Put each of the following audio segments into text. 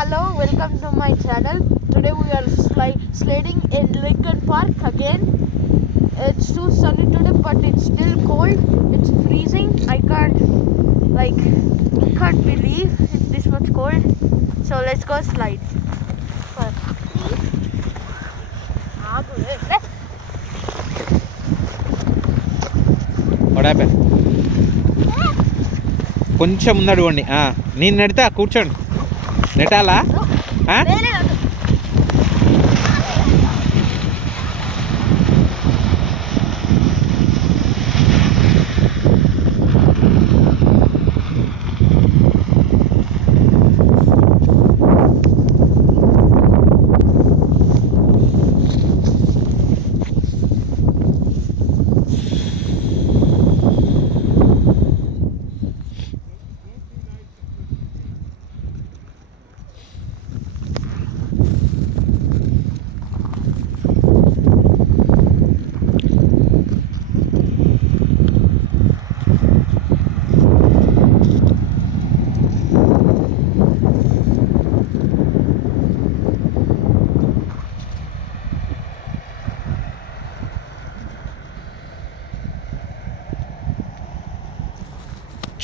Hello, welcome to my channel. Today we are sliding in Lincoln Park again. It's too sunny today, but it's still cold. It's freezing. I can't believe it's this much cold. So let's go slide. What happened? కొంచెం ముందడుకోండి. నేను నెడతా, కూర్చోండి. నెట్టాలా?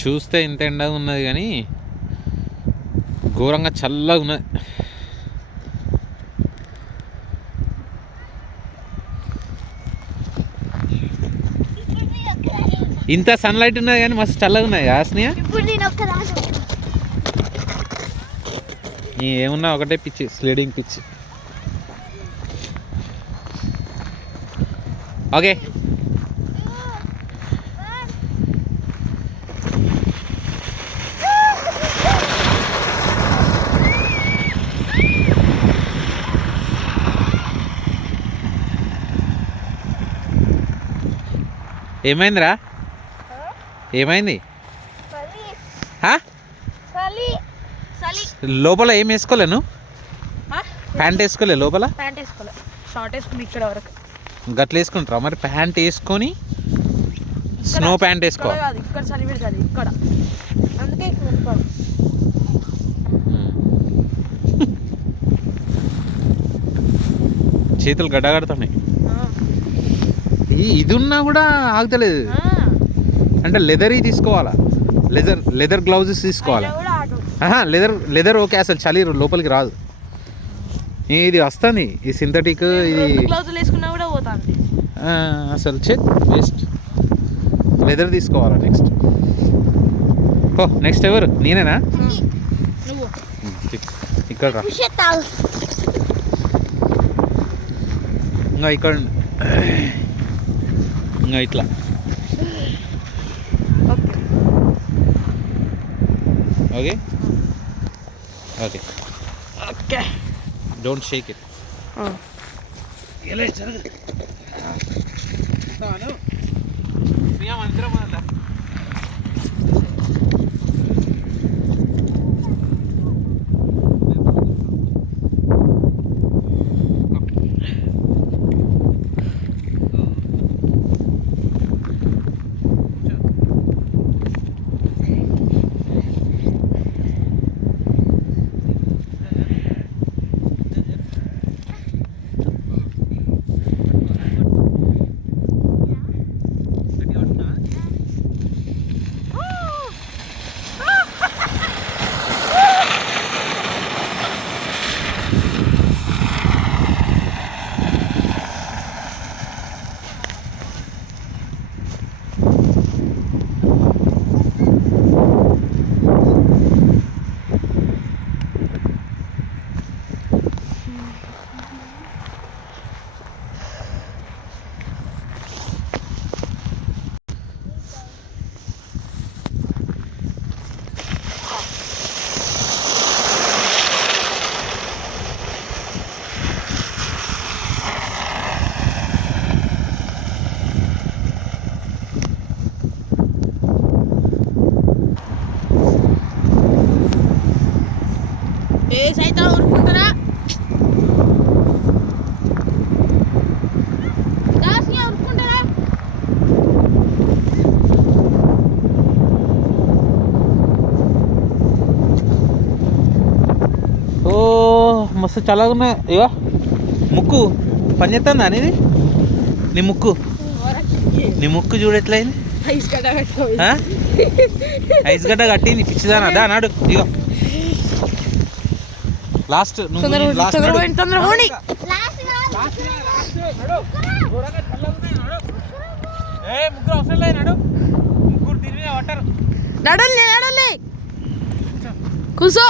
చూస్తే ఇంత ఎండగా ఉన్నది కానీ ఘోరంగా చల్లగా ఉన్నది. ఇంత సన్లైట్ ఉన్నది కానీ మస్తు చల్లగా ఉన్నది. ఆస్నియా ఏమున్నా ఒకటే పిచ్చి, స్లైడింగ్ పిచ్చి. ఓకే, ఏమైందిరా? ఏమైంది? లోపల ఏం వేసుకోలేను? ప్యాంట్ వేసుకోలే లోపల? ప్యాంట్ వేసుకోలే, షార్ట్ వేసుకుని ఇక్కడ వరకు. గట్ల వేసుకుంటారా మరి? ప్యాంట్ వేసుకొని స్నో ప్యాంట్ వేసుకో. ఇక్కడ చలి పెడుతుంది ఇక్కడ, అందుకే చేతులు గడ్డగడుతున్నాయి. ఇది ఉన్నా కూడా ఆగుతలేదు అంటే లెదరీ తీసుకోవాలా? లెదర్ గ్లౌజెస్ తీసుకోవాలా? లెదర్ ఓకే, అసలు చలి లోపలికి రాదు. ఇది వస్తుంది ఈ సింథటిక్, ఇది అసలు వేస్ట్. లెదర్ తీసుకోవాలా నెక్స్ట్? నెక్స్ట్ ఎవరు? నేనేనా? ఇక్కడ రా, ఇంకా ఇక్కడ, ఇంకా ఇట్లా. Okay okay okay, don't Sheikh it. మస్తు చల్లగా ఉన్నాయి. ఇగో ముక్కు పని చేస్తుందా అనేది నీ ముక్కు చూడు ఎట్లయింది. ఐస్ గడ్డ కట్టింది పిచ్చిదానా. దా నాడు ఇగో లాస్ట్ ముగ్గురు అవసరం లేదు నాడు. ముగ్గురు తిరిగి వాటర్ నడలే కూసో.